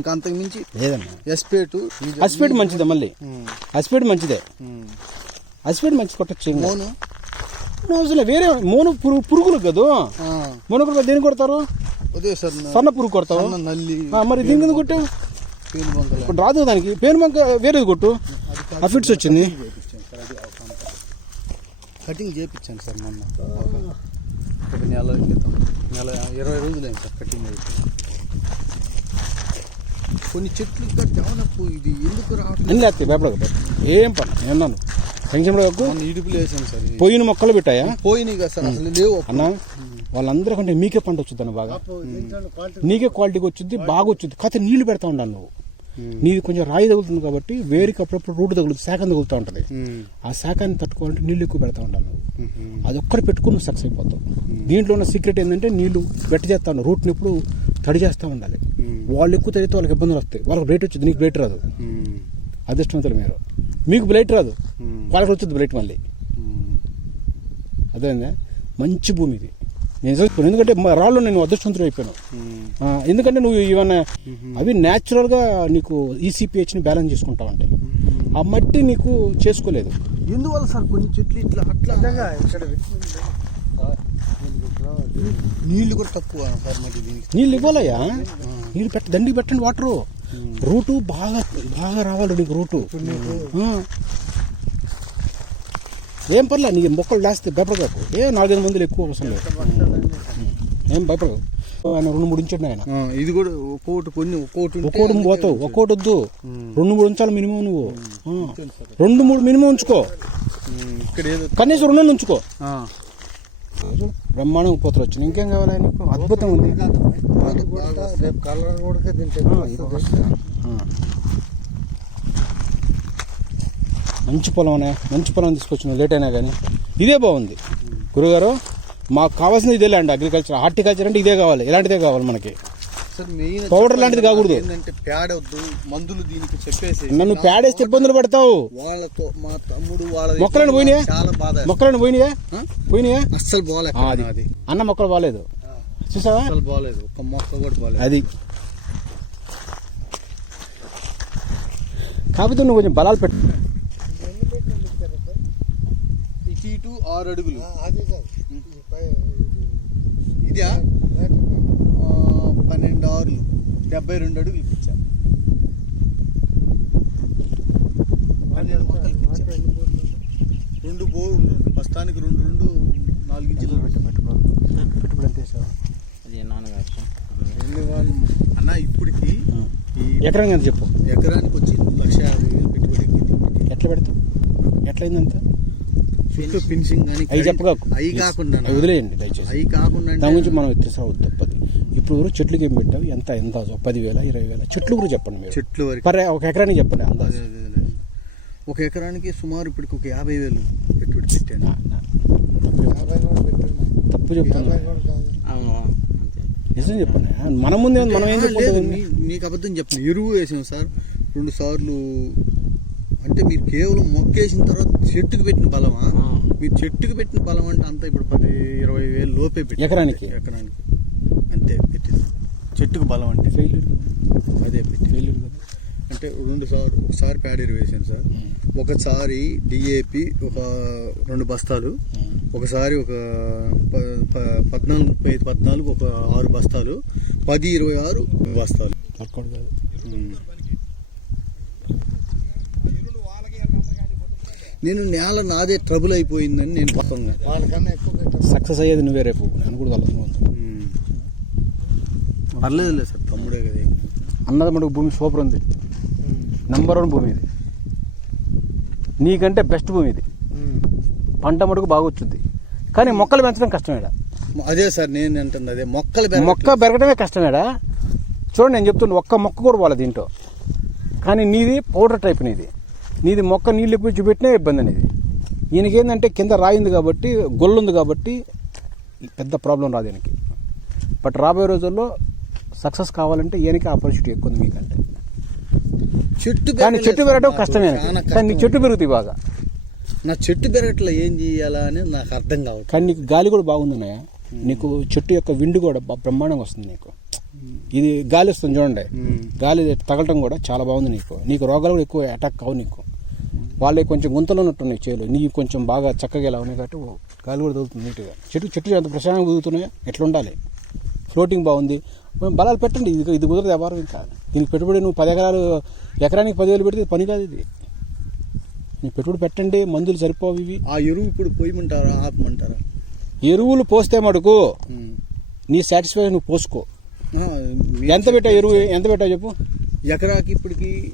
ఇంకా అంతకు మించి లేదన్నా. ఎస్పేటు మంచిదే మళ్ళీ. అసిపేట్ మంచిదే. అసిపేట్ మంచి కొట్టచ్చు మోను? అవసరం వేరే మోను పురుగు పురుగులు కదా? మోను పురుగు దేనికి కొడతారు? అదే సార్ నా- సన్న పురుగు కొడతావు? నల్లి. మరి దీని కింద కొట్టావు? ఇప్పుడు రాదు దానికి. పేరు మంక వేరేది కొట్టు. అఫిట్స్ వచ్చింది. కటింగ్ చేయించాను సార్ మొన్న. ఒక- నెల క్రితం. నెల ఇరవై రోజులైంది సార్ కటింగ్ అయితే కొన్ని చెట్లు ఇంకా ఇది ఎందుకు రావట్లేదు అన్ని లేస్తాయి భయపడక ఏం పని? ఇడుపులు వేసాను సార్ ఇది. పోయిన మొక్కలు పెట్టాయా? పోయినాయి కదా సార్ అసలు లేవు అప్పుడు. అన్న వాళ్ళందరికంటే మీకే పంట వచ్చింది బాగా. నీకే క్వాలిటీకి వచ్చింది బాగా వచ్చింది. కాకపోతే నీళ్ళు పెడతా ఉండాలి నువ్వు. నీది కొంచెం రాయి తగులుతుంది కాబట్టి వేరికి అప్పుడప్పుడు రూట్ తగులుతుంది శాఖం తగులుతూ ఉంటుంది. ఆ శాఖాన్ని తట్టుకోవాలంటే నీళ్ళు ఎక్కువ పెడతా ఉండాలి నువ్వు. అది ఒక్కటి పెట్టుకుని సక్సెస్ అయిపోతావు. దీంట్లో ఉన్న సీక్రెట్ ఏంటంటే నీళ్ళు వెట్ట చేస్తా ఉండాలి రూట్ని ఎప్పుడు తడి చేస్తూ ఉండాలి. వాళ్ళు ఎక్కువ తడితే వాళ్ళకి ఇబ్బందులు వస్తాయి. వాళ్ళకి బ్లైట్ వచ్చింది నీకు బ్లైట్ రాదు. అదృష్టవంతులు మీరు. మీకు బ్లైట్ రాదు. వాళ్ళకి వచ్చింది బ్లైట్ మళ్ళీ. అదేందా? మంచి భూమి ఇది. నేను చెప్తున్నాను ఎందుకంటే మా రాళ్ళు నేను అదృష్టవంతుడు అయిపోయాను. ఆ, ఎందుకంటే నువ్వు ఏమన్నా అవి న్యాచురల్గా నీకు E ఈసీపీహెచ్ని బ్యాలెన్స్ చేసుకుంటావు అంటే. ఆ మట్టి నీకు చేసుకోలేదు. ఎందువల్ల సార్ కొన్ని చెట్లు ఇట్లా అట్లా? నీళ్ళు కూడా తక్కువ సార్ మరి దీనికి. నీళ్ళు ఇవ్వాలయ్యా? నీళ్ళు పెట్ట దండికి పెట్టండి వాటరు రూటు బాగా బాగా రావాలి నీకు రూటు. ఏం పర్లే నీకు మొక్కలు లేస్తే భయపడకు ఏ నాలుగైదు మందిలు ఎక్కువ అవసరం లేదు. ఏం భయపడకు ఆయన రెండు మూడు ఇంచండి ఆయన ఇది కూడా ఒక్కోటి కొన్ని ఒక్కోటి ఒక్కోటి పోతావు. ఒక్కోటి వద్దు. రెండు మూడు ఉంచాలి మినిమం నువ్వు. ఆ. రెండు మూడు మినిమం ఉంచుకో. ఇక్కడ ఏదో కనీసం రెండు ఉంచుకో. ఆ. బ్రహ్మాండం పోతలు వచ్చింది ఇంకేం కావాలి నీకు అద్భుతం ఉంది. రేపు కలర్ కూడా తింటే ఆ. మంచి పొలం అనే మంచి పొలం తీసుకొచ్చిన లేట్ అయినా కానీ ఇదే బాగుంది. గురుగారు మాకు కావాల్సింది ఇదే ల్యాండ్ అగ్రికల్చర్ హార్టికల్చర్ అంటే ఇదే కావాలి ఇలాంటిదే కావాలి మనకి. పౌడర్ లాంటిది కాకూడదు. వద్దు మందులు దీనికి చెప్పేసి నన్ను పేడేస్తే ఇబ్బందులు పడతావు. వాళ్ళతో మా తమ్ముడు వాళ్ళ మొక్కలను పోయినాయా? చాలా బాధ. మొక్కలను పోయినాయా? పోయినాయా? అస్సలు బాగాలేదు అది అది అన్న మొక్కలు బాగాలేదు. చూసావా? అస్సలు బాగాలేదు. ఒక మొక్క కూడా బాగాలేదు. అది. కాకపోతే నువ్వు కొంచెం బలాలు పెట్టు. ఆరు అడుగులు. ఇదా ఆ, పన్నెండు ఆరులు. డెబ్బై రెండు అడుగులు పిచ్చా పన్నెండు మొక్కలు పిచ్చా రెండు బోర్లు ప్రస్తుతానికి రెండు రెండు నాలుగు ఇంచులు. పెట్టుబడి అది నాన్నగారు అన్న ఇప్పటికి ఈ ఎకరం ఎంత చెప్పు? ఎకరానికి వచ్చి లక్ష యాభై వేలు పెట్టుబడి. ఎట్లా పెడతావు? ఎట్లా అయిందంత చుట్టూ ఫినిషింగ్ కానీ అవి చెప్పగాకు అవి కాకుండా వదిలేయండి దయచేసి. అవి కాకుండా దాని గురించి మనం ఎత్తిసరావద్దు తప్పది. ఇప్పుడు వరకు చెట్లకి ఏం పెట్టావు? ఎంత ఎంత పదివేల ఇరవై వేల. చెట్లు గురించి చెప్పండి మీరు. చెట్లు పర్ ఒక ఎకరానికి చెప్పండి అందాజు. అదే, అదే, అదే. ఒక ఎకరానికి సుమారు ఇప్పటికి ఒక యాభై వేలు పెట్టుబడి పెట్టాను. తప్పు అంతే. నిజం చెప్పండి. మన ముందే మనం ఏం ఆ, లేదు చెప్పుకుంటాం మీ- మీకు అబద్ధం చెప్పను. ఎరువు వేసాం సార్. రెండు సార్లు అంటే మీరు కేవలం మొక్కేసిన తర్వాత చెట్టుకు పెట్టిన బలమా? మీరు చెట్టుకు పెట్టిన బలం అంటే అంతా ఇప్పుడు పది ఇరవై వేలు లోపే పెట్టి ఎకరానికి? ఎకరానికి. అంతే పెట్టింది చెట్టుకు బలం అంటే. ఫెయిల్యూర్ అదే పెట్టి ఫెయిల్యూర్ కదా? అంటే రెండు సార్లు ఒకసారి ప్యాడ్ ఎరువు వేసాను సార్ ఒకసారి డిఏపి ఒక రెండు బస్తాలు. ఒకసారి ఒక పద్నాలుగు ముప్పై ఐదు పద్నాలుగు ఒక ఆరు బస్తాలు. పది ఇరవై ఆరు బస్తాలు. వర్కౌట్ కాదు. నేను నేల నాదే ట్రబుల్ అయిపోయిందని నేను పక్కంగా సక్సెస్ అయ్యేది నువ్వే రేపు. నేను కూడా ఉమ్. పర్లేదులే సార్. తమ్ముడే కదా. ఏం కాదు. అన్నది మనకు భూమి సూపర్ ఉంది. నంబర్ వన్ భూమి ఇది. నీకంటే బెస్ట్ భూమి ఇది. పంట మటుకు బాగా వచ్చింది. కానీ మొక్కలు పెంచడం కష్టమేడ? అదే సార్ నేను అంటుంది అదే. మొక్కలు. మొక్క పెరగడమే కష్టమేడ? చూడండి నేను చెప్తున్నా ఒక్క మొక్క కూడా పోవాలి దీంట్లో. కానీ నీది పౌడర్ టైప్ నీది. నీది మొక్క నీళ్ళు ఎప్పుడు చూపెట్టినా ఇబ్బంది అనేది. ఈయనకి ఏంటంటే కింద రాయింది కాబట్టి గొల్లు ఉంది కాబట్టి పెద్ద ప్రాబ్లం రాదు ఈయనకి. బట్ రాబోయే రోజుల్లో సక్సెస్ కావాలంటే ఈయనకి ఆపర్చునిటీ ఎక్కువ ఉంది మీకంటే. చెట్టు కానీ చెట్టు పెరగడం. కష్టమే కానీ నీ. చెట్టు పెరుగుతాయి బాగా. నా చెట్టు పెరగట్లా ఏం చేయాలా అని నాకు అర్థం కావట్లేదు. కానీ నీకు గాలి కూడా బాగుందన్నయ్య నీకు చెట్టు యొక్క విండు కూడా బ్రహ్మాండంగా వస్తుంది నీకు. ఇది గాలి వస్తుంది చూడండి. గాలి తగలటం కూడా చాలా బాగుంది నీకు. నీకు రోగాలు కూడా ఎక్కువ అటాక్ కావు నీకు. వాళ్ళే కొంచెం గుంతలో ఉన్నట్టున్నాయి చేలు. నీ కొంచెం బాగా చక్కగా ఇలా ఉన్నాయి కాబట్టి గాలి కూడా తగులుతుంది నీట్గా. చెట్టు చెట్లు ఎంత ప్రశాంతంగా దిగుతున్నాయో ఎట్లా ఉండాలి ఫ్లోటింగ్ బాగుంది. బలాలు పెట్టండి. ఇది ఇది కుదరదు వ్యాపారం ఇంకా. దీనికి పెట్టుబడి నువ్వు పది ఎకరాలు ఎకరానికి పదివేలు పెడితే పని కాదు ఇది. నీ పెట్టుబడి పెట్టండి మందులు సరిపోవు ఇవి. ఆ ఎరువు ఇప్పుడు పోయమంటారా ఆపమంటారా? ఎరువులు పోస్తే మటుకు. నీ సాటిస్ఫై నువ్వు పోసుకో. ఎంత పెట్టావు ఎరువు? ఎంత పెట్టావు చెప్పు? ఎకరాకి ఇప్పటికి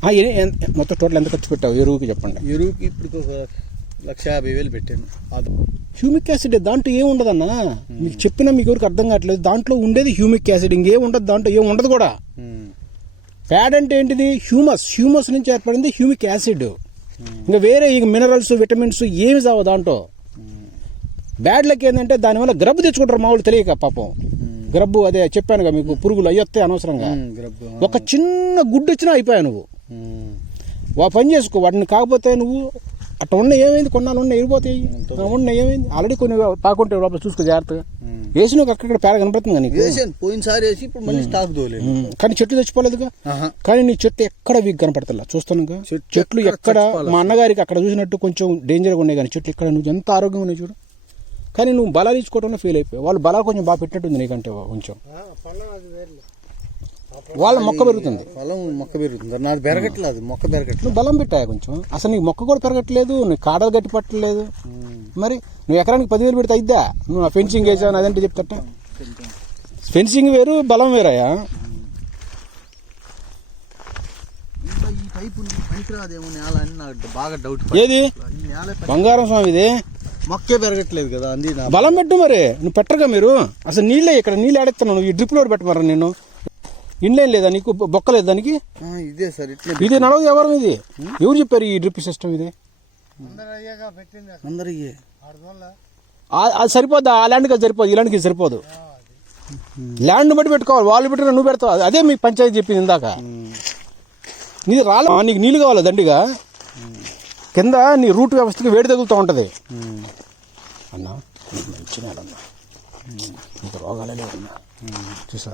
మొత్తం టోటల్ ఎంత ఖర్చు పెట్టావు? ఎరువుకి చెప్పండి. ఎరువుకి ఇప్పుడు ఒక లక్ష యాభై వేలు పెట్టాను. అది హ్యూమిక్ యాసిడ్ దాంట్లో ఏం ఉండదన్నా? మీకు చెప్పినా మీకు ఎవరికి అర్థం కావట్లేదు. దాంట్లో ఉండేది హ్యూమిక్ యాసిడ్ ఇంకేం ఉండదు దాంట్లో ఏం ఉండదు కూడా. ప్యాడ్ అంటే ఏంటిది? హ్యూమస్. హ్యూమస్ నుంచి ఏర్పడింది హ్యూమిక్ యాసిడ్. ఇంకా వేరే ఇక మినరల్స్ విటమిన్స్ ఏమి చావు దాంట్లో. బ్యాడ్లకి ఏంటంటే దానివల్ల గ్రబ్బు తెచ్చుకుంటారు మామూలు తెలియక పాపం. గ్రబ్బు అదే చెప్పానుగా మీకు పురుగులు అయ్యొత్తాయి అనవసరంగా. ఒక చిన్న గుడ్డు వచ్చినా అయిపోయా నువ్వు. వా పని చేసుకో. వాటిని కాకపోతే నువ్వు అట్లా ఉన్న ఏమైంది? కొన్నాళ్ళు ఉన్న ఆ, ఉన్న ఏమైంది? ఆల్రెడీ కొన్ని తాకుంటే లోపల చూసుకో జాగ్రత్తగా. ఉమ్. వేసి నువ్వు అక్కడ పేడ కనపడుతుంది నీకు? వేసాను. పోయినసారి వేసి ఇప్పుడు మళ్ళీ స్టాక్ కానీ చెట్లు తెచ్చిపోలేదుగా. కానీ నీ చెట్టు ఎక్కడ వీక్ కనపడతలా? చూస్తానుగా చెట్లు ఎక్కడ ఎక్కడ. మా అన్నగారికి అక్కడ చూసినట్టు కొంచెం డేంజర్గా ఉన్నాయి కానీ చెట్లు ఇక్కడ నువ్వు ఎంత ఆరోగ్యం ఉన్నాయి చూడు. కానీ నువ్వు బలాలు ఇచ్చుకోవడంలో ఫీల్ అయిపోయావు. వాళ్ళు బలాలు కొంచెం బాగా పెట్టినట్టుంది నీకంటే కొంచెం. వాళ్ళ మొక్క పెరుగుతుంది. పొలం మొక్క పెరుగుతుంది. నాది పెరగట్లేదు మొక్క పెరగట్లేదు. నువ్వు బలం పెట్టాయి కొంచెం? అసలు నీకు మొక్క కూడా పెరగట్లేదు నీ కాడలు గట్టి పట్టలేదు మరి నువ్వు ఎకరానికి పదివేలు పెడితే అయిద్దా? నువ్వు ఫెన్సింగ్ వేసావు అదంటే చెప్తట? ఫెన్సింగ్ వేరు బలం డౌట్ ఏది? బంగారం స్వామి ఇది మొక్కే పెరగట్లేదు కదా అంది నా బలం పెట్టు మరి. నువ్వు పెట్టరుగా మీరు? అసలు నీళ్ళే ఇక్కడ నీళ్ళు ఆడెత్తున్నావు నువ్వు? ఈ డ్రిప్ లోడ్ పెట్టమరా నేను ఇండ్లేం లేదా నీకు? బొ- బొక్క లేదా దానికి? ఆ, ఇదే సార్ ఇట్లా ఇది నడవదు ఎవరు ఇది ఎవరు చెప్పారు ఈ డ్రిప్ సిస్టమ్ ఇది? అందరికి. ఆ- అది సరిపోద్ది? ఆ ల్యాండ్కి అది సరిపోదు ఈ ల్యాండ్కి సరిపోదు. ల్యాండ్ బట్టి పెట్టుకోవాలి వాళ్ళు పెట్టుకుని నువ్వు పెడతావు. అది- అదే మీ పంచాయతీ చెప్పింది ఇందాక. నీది రాలే నీకు నీళ్ళు కావాలి దండిగా? కింద నీ రూట్ వ్యవస్థకి వేడి తగులుతూ ఉంటుంది. అన్నా మంచి నేల అన్నా నీకు రోగాలే లేవన్నా చూసా?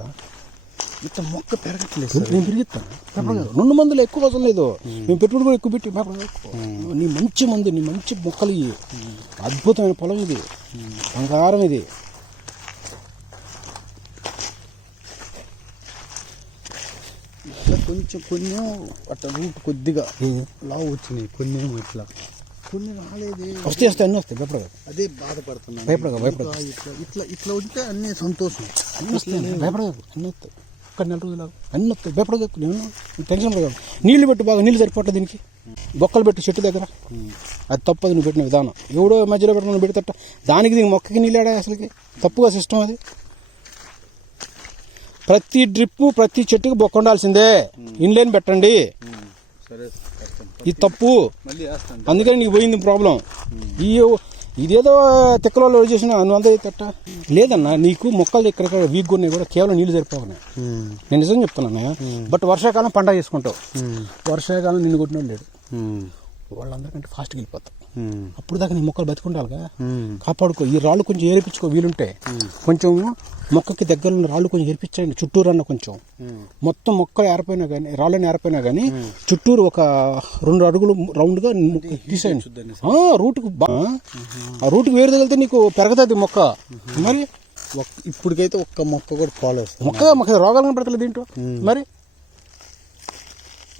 ఇట్లా మొక్క పెరగట్లేదు నేను కాదు. రెండు మందులు ఎక్కువ అవసరం లేదు. మేము. పెట్టుబడి కూడా ఎక్కువ పెట్టి. నీ మంచి మందు నీ మంచి మొక్కలు ఇవి అద్భుతమైన పొలం ఇది. బంగారం ఇది ఇట్లా కొంచెం కొన్ని అట్లా రూట్ కొద్దిగా లావు వచ్చినాయి కొన్ని ఏమో ఇట్లా. కొన్ని రాలేదే. వస్తాయి వస్తాయి అన్నీ వస్తాయి కాదు అదే బాధపడుతున్నాను. భయపడకు. ఇంకా ఇట్లా ఇట్లా ఇట్లా ఉంటే అన్ని సంతోషం. అన్నీ వస్తాయి భయపడదు అన్నీ వస్తాయి. ఒక్క నెల రోజులు. అన్నీ వస్తాయి భయపడదు నేను టెన్షన్ పడదు నీళ్ళు పెట్టు బాగా నీళ్ళు సరిపోతుంది దీనికి? బొక్కలు పెట్టు చెట్టు దగ్గర. అది తప్పదు నువ్వు పెట్టిన విధానం. ఎవడో మధ్యలో పెట్టిన నువ్వు పెడతట దానికి దీనికి మొక్కకి నీళ్ళు ఆడా అసలుకి? తప్పుగా సిస్టమ్ అది. ప్రతి డ్రిప్పు ప్రతి చెట్టుకి బొక్క ఉండాల్సిందే. ఇన్లైన్ పెట్టండి. ఇది తప్పు. అందుకని నీకు పోయింది ప్రాబ్లం. ఈ ఇదేదో తిక్కలలో చేసిన నువ్వు అంతా తిట్ట లేదన్నా నీకు మొక్కలు ఎక్కడెక్కడ వీక్గా ఉన్నాయి కూడా కేవలం నీళ్ళు సరిపోతున్నాయి నేను నిజం చెప్తున్నా బట్ వర్షాకాలం పంట చేసుకుంటావు. వర్షాకాలం నిన్ను కొట్టిన లేడు. వాళ్ళందరికంటే ఫాస్ట్గా వెళ్ళిపోతావు అప్పుడు దాకా నీ మొక్కలు బతికుండాలిగా. కాపాడుకో. ఈ రాళ్ళు కొంచెం ఏరిపించుకో వీలుంటే. కొంచెం మొక్కకి దగ్గర ఉన్న రాళ్ళు కొంచెం ఏరిపించండి చుట్టూరు అన్న కొంచెం. మొత్తం మొక్కలు ఏరిపోయినా కానీ రాళ్ళని ఏరిపోయినా కానీ చుట్టూరు ఒక రెండు అడుగులు రౌండ్గా తీసేయండి. రూట్కి ఆ రూట్కి వేరు తగిలితే నీకు పెరగతుంది మొక్క. మరి? ఇప్పటికైతే ఒక్క మొక్క కూడా సార్ మొక్క మొక్క రోగాలు కనపడతలేదు దీంట్లో? మరి?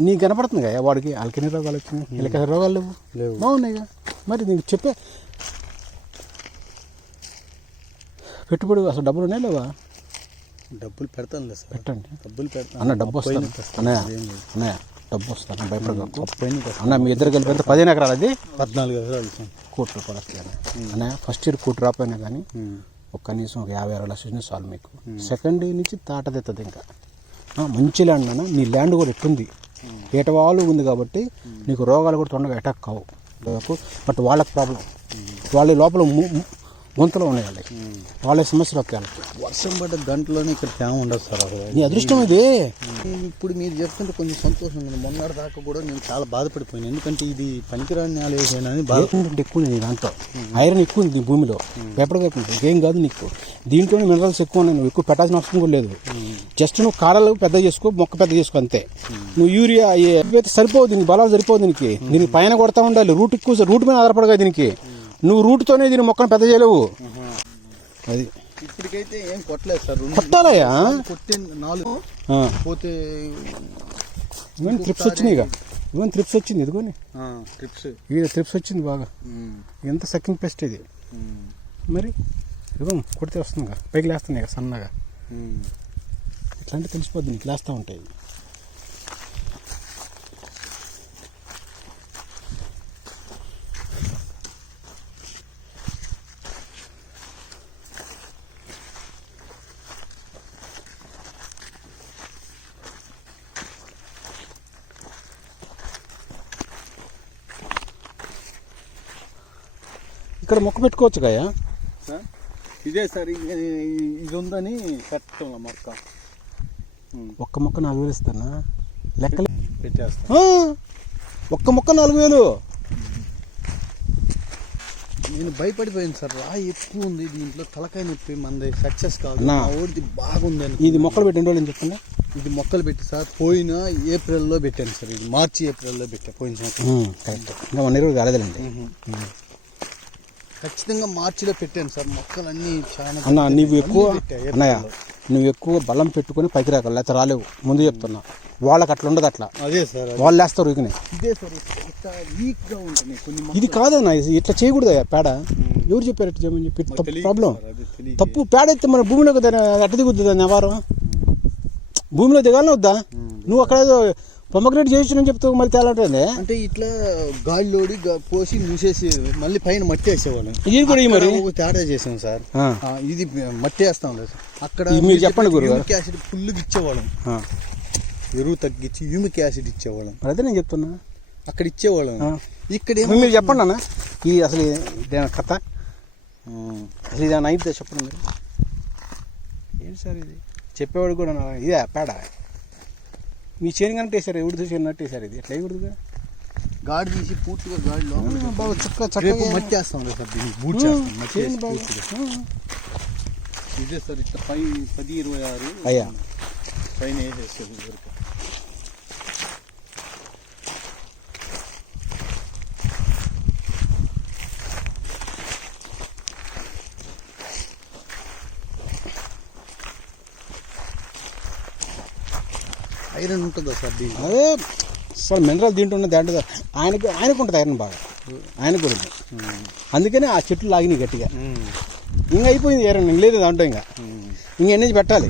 నీకు కనపడుతుంది కదా వాడికి? అల్కని రోగాలు వచ్చినాయి. అసలు రోగాలు లేవు. లేవు. బాగున్నాయిగా. మరి నీకు చెప్పే పెట్టుబడి అసలు డబ్బులు ఉన్నాయి లేవా? డబ్బులు పెడతానులే సార్. పెట్టండి. డబ్బులు పెడతాను. అన్న డబ్బు వస్తాను. అన్నయ్య. అన్నయ్య డబ్బు వస్తాను. భయపడకు. అన్న మీ ఇద్దరు కలిపి ఎంత పదిహేను ఎకరాలు అది? పద్నాలుగు ఎకరాలు కోటి రూపాయలు వస్తాయి అన్న ఫస్ట్ ఇయర్ కోటి రాపోయినా కానీ ఒక కనీసం ఒక యాభై అరవై లక్షలు చాలు మీకు. సెకండ్ ఇయర్ నుంచి తాటదెత్తది ఇంకా. మంచి ల్యాండ్ అన్న నీ ల్యాండ్ కూడా ఎట్టుంది? ఏటవాలు ఉంది కాబట్టి నీకు రోగాలు కూడా తొందరగా అటాక్ కావు. బట్ వాళ్ళకి ప్రాబ్లం వాళ్ళ లోపల గుంతలో ఉన్నాయి వాళ్ళకి. వాళ్ళ సమస్యలు వస్తాయి వాళ్ళకి వర్షం పడ్డ గంటలోనే ఇక్కడ తేమ ఉండదు సార్ అసలు. నీ అదృష్టం ఇది. ఇప్పుడు మీరు చెప్తుంటే కొంచెం సంతోషంగా ఉంది. మొన్నటి దాకా కూడా నేను చాలా బాధపడిపోయాను. ఎందుకంటే ఇది పనికిరాని నేల వేసానని బాధ ఐరన్ ఎక్కువ ఉంది దాంట్లో. ఐరన్ ఎక్కువ ఉంది భూమిలో. పేపర్ కాకుండా ఏం కాదు నీకు. దీంట్లోనే మినరల్స్ ఎక్కువ ఉన్నాయి. నువ్వు ఎక్కువ పెట్టాల్సిన అవసరం కూడా లేదు. జస్ట్ నువ్వు కాడలు పెద్ద చేసుకో మొక్క పెద్ద చేసుకో అంతే. నువ్వు యూరియా సరిపోదు దీనికి బలాలు సరిపోదు దీనికి దీనికి పైన కొడతా ఉండాలి. రూట్ ఎక్కువ రూట్ మీద ఆధారపడగా దీనికి. నువ్వు రూట్తోనే దీని మొక్కను పెద్ద చేయలేవు. అది. ఇప్పటికైతే ఏం కొట్టలేదు సార్. కొట్టాలయ్యా? కొట్టే నాలుగు. పోతే ఇవన్నీ ట్రిప్స్ వచ్చినాయి ఇక. ఇవన్నీ ట్రిప్స్ వచ్చింది ఇదిగోని ట్రిప్స్ ఇది ట్రిప్స్ వచ్చింది బాగా. ఎంత సక్కింగ్ పెస్ట్ ఇది. మరి ఇదిగో కొడితే వస్తుంది పైకి లేస్తున్నాయి సన్నగా. ఇట్లాంటి తెలిసిపోద్ది నీకు. లేస్తూ ఉంటాయి. ఇక్కడ మొక్క పెట్టుకోవచ్చు కయ్యా సార్ ఇదే సార్ ఇది ఉందని కట్టడం మొక్క. ఒక్క మొక్క నాలుగు వేలు ఇస్తానా? లెక్కలు. పెట్టేస్తాం. ఒక్క మొక్క నాలుగు వేలు. నేను భయపడిపోయాను సార్ రా ఎక్కువ ఉంది దీంట్లో తలకాయ నొప్పి మనది సక్సెస్ కాదు. మా ఊరిది బాగుంది అని ఇది మొక్కలు పెట్టి ఎన్ని రోజులు చెప్పండి. ఇది మొక్కలు పెట్టి సార్ పోయిన ఏప్రిల్లో పెట్టాను సార్ ఇది మార్చి ఏప్రిల్లో పెట్టా పోయిన సంవత్సరం. కరెక్ట్. ఇంకా వన్ ఇయర్ కాలేదండి ఖచ్చితంగా మార్చిలో పెట్టాను సార్. మొక్కలన్నీ చాలా అన్న నువ్వు ఎక్కువ. అన్నయ్య నువ్వు ఎక్కువ బలం పెట్టుకొని పైకి రాక లేకపోతే రాలేవు. ముందు చెప్తున్నా. వాళ్ళకి అట్లా ఉండదు అట్లా. అదే సార్. వాళ్ళు వేస్తారు ఇకనే ఇదే సార్ ఉంటుంది కొన్ని కాదన్న ఇది ఇట్లా చేయకూడదు పేడ. ఎవరు చెప్పారు ఇట్లా చేయమని చెప్పి? తప్పు ప్రాబ్లం. తప్పు పేడ అయితే మన భూమిలోకి అట్ట దిగుద్ది దాని వ్యవహారం భూమిలో దిగాలని వద్దా నువ్వు అక్కడ ఏదో పొమ్మగ్రేట్ చేయించని చెప్తావు మరి తేలంటుంది అంటే ఇట్లా గాలిలోడి పోసి మూసేసి మళ్ళీ పైన మట్టి వేసేవాళ్ళం ఇది కూడా మరి? తేడా చేసాం సార్. ఇది మట్టి వేస్తాం లేదు సార్. అక్కడ మీరు చెప్పండి. యూమిక్ యాసిడ్ ఫుల్గా ఇచ్చేవాళ్ళం. ఎరువు తగ్గించి యూమిక్ యాసిడ్ ఇచ్చేవాళ్ళం. అదే నేను చెప్తున్నా. అక్కడ ఇచ్చేవాళ్ళం. ఇక్కడ మీరు చెప్పండి అన్న. ఈ అసలు ఇదేనా కథ? అసలు ఇది నైట్ చెప్పండి మీరు. ఏంటి సార్ ఇది? చెప్పేవాడు కూడా ఇదే పేడ. మీ చేను కనుక వేసారు? ఎవడు చూసి అన్నట్టు వేసారు ఇది? ఎట్లా వేయకూడదుగా గాడి తీసి పూర్తిగా గాడి లోపలికి బాగా చుక్క మట్టి వేస్తాం లేదు సార్ దీనికి బూట్. ఇదే సార్ ఇట్లా పై పది ఇరవై ఆరు. అయ్యా. పైన వేసేస్తుంది ఐరన్ ఉంటుందా సార్ దీనికి అదే సార్ మినరల్ దీంట్లో దాంట్లో ఆయనకు ఆయనకు ఉంటుంది ఐరన్ బాగా. ఆయనకు కూడా అందుకనే ఆ చెట్లు లాగినాయి గట్టిగా. ఇంకా అయిపోయింది ఐరన్ ఇంక లేదు దాంట్లో ఇంకా. ఇంక ఎన్ని పెట్టాలి?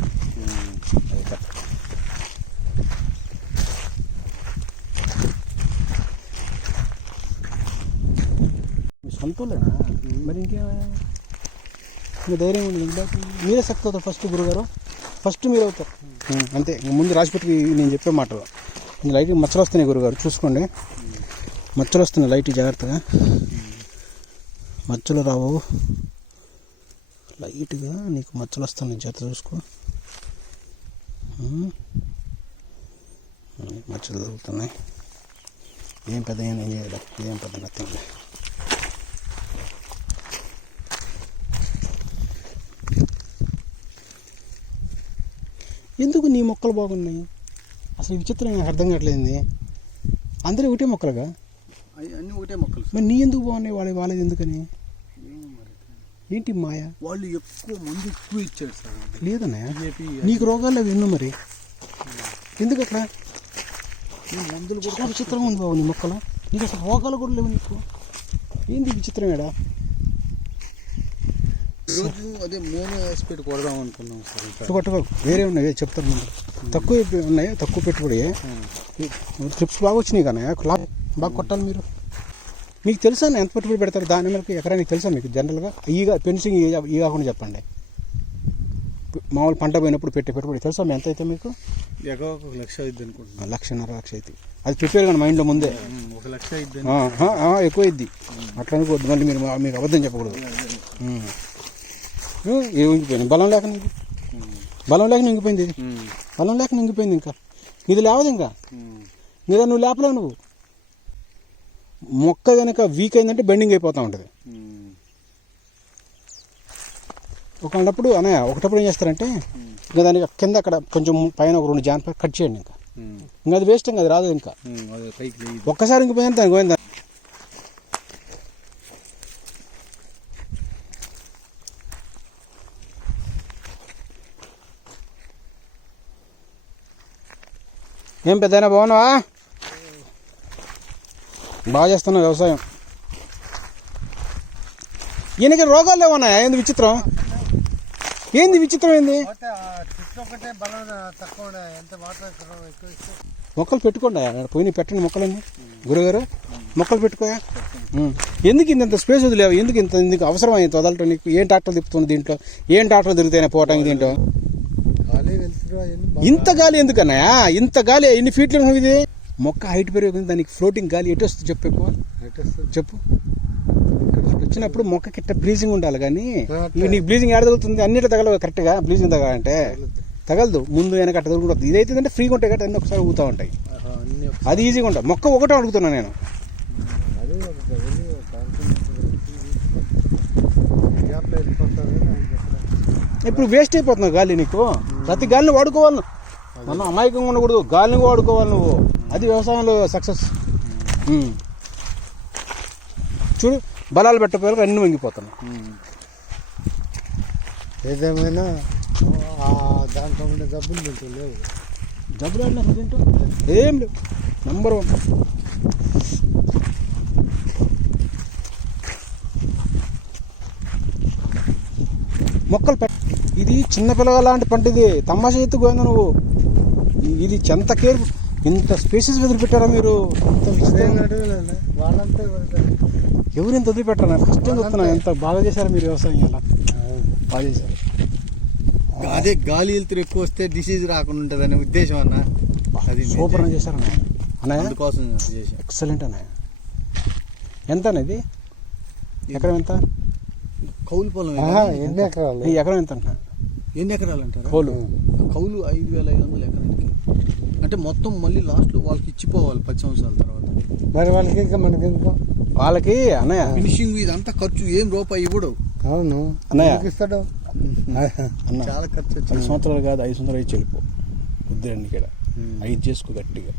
సొంతలేనా మరి ఇంకేమైనా ధైర్యం ఉంది ఇంకా మీరే సక్త ఫస్ట్ గురుగారు. ఫస్ట్ మీరు అవుతారు. అంతే ఇంక ముందు రాజపత్రి నేను చెప్పే మాటలు. లైట్ మచ్చలు వస్తున్నాయి గురుగారు చూసుకోండి. మచ్చలు వస్తున్నాయి లైట్ జాగ్రత్తగా. మచ్చలు రావు. లైట్గా నీకు మచ్చలు వస్తున్నాయి జాగ్రత్త చూసుకో. మచ్చలు తగ్గుతున్నాయి ఏం పెద్ద ఏం చేయలేదు. ఏం పెద్ద నథింగ్ ఎందుకు నీ మొక్కలు బాగున్నాయి? అసలు విచిత్రం నాకు అర్థం కావట్లేదు. అందరూ ఒకటే మొక్కలుగా? అన్నీ ఒకటే మొక్కలు మరి నీ ఎందుకు బాగున్నాయి? వాళ్ళ వాళ్ళది ఎందుకని. ఏంటి మాయ? వాళ్ళు ఎక్కువ మందు ఎక్కువ ఇచ్చారు సార్ లేదన్నయ్య బీజేపీ నీకు రోగాలు అవి ఎన్నో మరి? ఎందుకు అట్లా? మందులు కూడా విచిత్రంగా ఉంది బాబు నీ మొక్కలు. నీకు అసలు రోగాలు కూడా లేవు నీకు. ఏంది విచిత్రం ఏడా? రోజు అదే మోనో హాస్పిటల్ కొడదాం అనుకున్నాం సార్ పట్టుకో వేరే ఉన్నాయి చెప్తాను ముందు. తక్కువ ఉన్నాయి తక్కువ పెట్టుబడి. ట్రిప్స్ బాగా వచ్చినాయి కానీ లాభం బాగా కొట్టాలి మీరు. మీకు తెలుసా ఎంత పెట్టుబడి పెడతారు? దాని మీద ఎకరానికి తెలుసా మీకు జనరల్గా? ఈగా పెన్సింగ్ ఈ కాకుండా చెప్పండి. మామూలు పంట పోయినప్పుడు పెట్టే పెట్టుబడి తెలుసా ఎంత అయితే మీకు? ఎగో ఒక లక్ష అయింది అనుకుంటున్నాను లక్షన్నర లక్ష అయితే అది ప్రిపేర్ కానీ మైండ్లో ముందే. ఒక లక్ష అయింది ఎక్కువ ఇద్ది అట్లా అనుకోవద్దు. మళ్ళీ మీరు మీకు అబద్ధం చెప్పకూడదు. ఏ ఉంగిపోయింది బలం లేక నీకు బలం లేక నింగిపోయింది ఇది. బలం లేక నింగిపోయింది ఇంకా. ఇది లేవదు ఇంకా. మీద నువ్వు లేపలేవు నువ్వు. మొక్క కనుక వీక్ అయిందంటే బెండింగ్ అయిపోతూ ఉంటుంది. ఒకనప్పుడు అన్నయ్య ఒకటప్పుడు ఏం చేస్తారంటే ఇంకా దానికి కింద అక్కడ కొంచెం పైన ఒక రెండు జాన్ కట్ చేయండి ఇంకా. ఇంకా అది వేస్ట్ ఇంకా అది రాదు ఇంకా. ఒక్కసారి ఇంక పోయింది దానికి పోయింది ఏం పెద్దయినా బాగున్నావా? బాగా చేస్తున్నావు వ్యవసాయం. ఈయనకి రోగాలు లేవన్నాయా ఏంది విచిత్రం? ఏంది విచిత్రం ఏంది? మొక్కలు పెట్టుకోండి ఆడ పోయి పెట్టండి మొక్కలన్నీ. గురుగారు మొక్కలు పెట్టుకోయా. ఎందుకు ఇంత స్పేస్ వదిలేవు? ఎందుకు ఇంత ఎందుకు అవసరం అయింది వదలటం నీకు? ఏం ట్రాక్టర్ తిప్పుతుంది దీంట్లో? ఏం ట్రాక్టర్ తిరుగుతాయి పోవటానికి దీంట్లో? ఇంత గాలి ఎందుకన్నాయా ఇంత గాలి ఎన్ని ఫీట్లు ఇది? మొక్క హైట్ పెరిగింది దానికి ఫ్లోటింగ్ గాలి ఎటు వస్తుంది చెప్పు ఎక్కువ? చెప్పు. వచ్చినప్పుడు మొక్కకి ఇట్ట బ్లీజింగ్ ఉండాలి కానీ ఇవి నీకు బ్లీజింగ్ ఏడ తగులుతుంది? అన్నిటి తగలవు కరెక్ట్గా బ్లీజింగ్ తగాలంటే తగలదు. ముందు వెనక అట్ట తగులుకుంటుంది ఇదైతే అంటే ఫ్రీగా ఉంటాయి కాబట్టి అన్నీ ఒకసారి ఊగుతూ ఉంటాయి. అది ఈజీగా ఉంటుంది మొక్క ఒకటే అడుగుతున్నా నేను అది ఒక గదిలి ఒక కాన్ఫిడెన్స్ గ్యాప్లో వెళ్ళిపోతుంది అని ఆయన చెప్పలేదు. ఇప్పుడు వేస్ట్ అయిపోతున్నావు గాలి నీకు. ప్రతి గాలిని వాడుకోవాలి నువ్వు. మనం అమాయకంగా ఉండకూడదు. గాలిని వాడుకోవాలి నువ్వు. అది వ్యవసాయంలో సక్సెస్. చూడు బలాలు పెట్టపోయారు అన్ని వంగిపోతున్నాయి. ఏదేమైనా దాంట్లో ఉండే డబ్బులు దీంట్లో లేవు. జబ్బులు ఏం లేవు నంబర్ వన్ మొక్కలు పెట్ట ఇది చిన్నపిల్లగా లాంటి పంట ఇది. తమాషా ఎత్తుకోయిందా నువ్వు. ఇ- ఇది చెంత కేర్ ఇంత స్పేసెస్ వదిలిపెట్టారా మీరు. ఎవరు ఇంత వదిలిపెట్టారా? నాకు ఫస్ట్ టైం చెప్తున్నా ఎంత బాగా చేశారు మీరు వ్యవసాయం ఇలా. బాగా చేశారు. అదే గాలి వెళ్తురు ఎక్కువ వస్తే డిసీజ్ రాకుండా ఉంటుంది అనే ఉద్దేశం అన్న? అది సూపర్ అని చేశారు అన్నయ్య. అందుకోసం చేసాం ఎక్సలెంట్ అన్నయ్య. ఎంత అనేది ఎకరం ఎంత? కౌలు పొలం ఎకరం ఎంత అంటున్నా? ఎన్ని ఎకరాలు అంటారా? కోలు. కౌలు ఐదు వేల ఐదు వందల ఎకరానికి. అంటే మొత్తం మళ్ళీ లాస్ట్లో వాళ్ళకి ఇచ్చిపోవాలి పది సంవత్సరాల తర్వాత. మరి వాళ్ళకి ఇంకా మనకి ఎందుకు వాళ్ళకి అన్నయ్య. ఫినిషింగ్ ఇదంతా ఖర్చు ఏం రూపాయి ఇవ్వడు. అవును. అన్నయ్య. ఇస్తాడు? అన్న. చాలా ఖర్చు పది వచ్చింది సంవత్సరాలు కాదు ఐదు సంవత్సరాలు ఇచ్చి వెళ్ళిపో వద్దురండి ఇక్కడ. ఐదు చేసుకో గట్టిగా.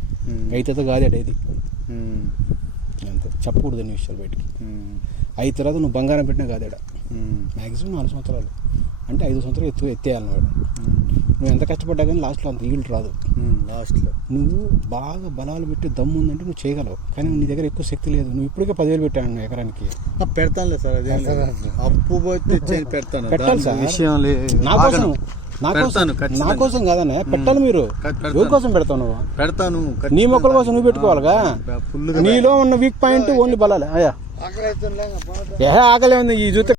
అయితే కాదు అటు ఐదు. అంతే. చెప్పకూడదు అన్ని విషయాలు బయటికి. ఐదు తర్వాత నువ్వు బంగారం పెట్టినా కాదు ఇక్కడ ఉమ్. మ్యాక్సిమం నాలుగు సంవత్సరాలు. అంటే ఐదు సంవత్సరాలు ఎత్తు ఎత్తేయాలన్నమాట. నువ్వు ఎంత కష్టపడ్డా కానీ లాస్ట్లో అంత ఈల్డ్ రాదు. లాస్ట్లో నువ్వు బాగా బలాలు పెట్టి దమ్ము ఉందంటే నువ్వు చేయగలవు. కానీ నీ దగ్గర ఎక్కువ శక్తి లేదు. నువ్వు ఇప్పటికే పదివేలు పెట్టాను ఎకరానికి. పెడతానులే సార్ అప్పు పోతే పెడతాను. పెట్టాలి సార్. విషయం నా కోసం ఆగను. నా కోసం కాదనే పెట్టాలి మీరు. పెడతాను. ఎవరి కోసం పెడతావు నువ్వు? పెడతాను నీ మొక్కల కోసం నువ్వు పెట్టుకోవాలిగా? నీలో ఉన్న వీక్ పాయింట్ ఓన్లీ బలాలే. అయ్యా. ఏ ఆకలే ఉంది ఈ జూత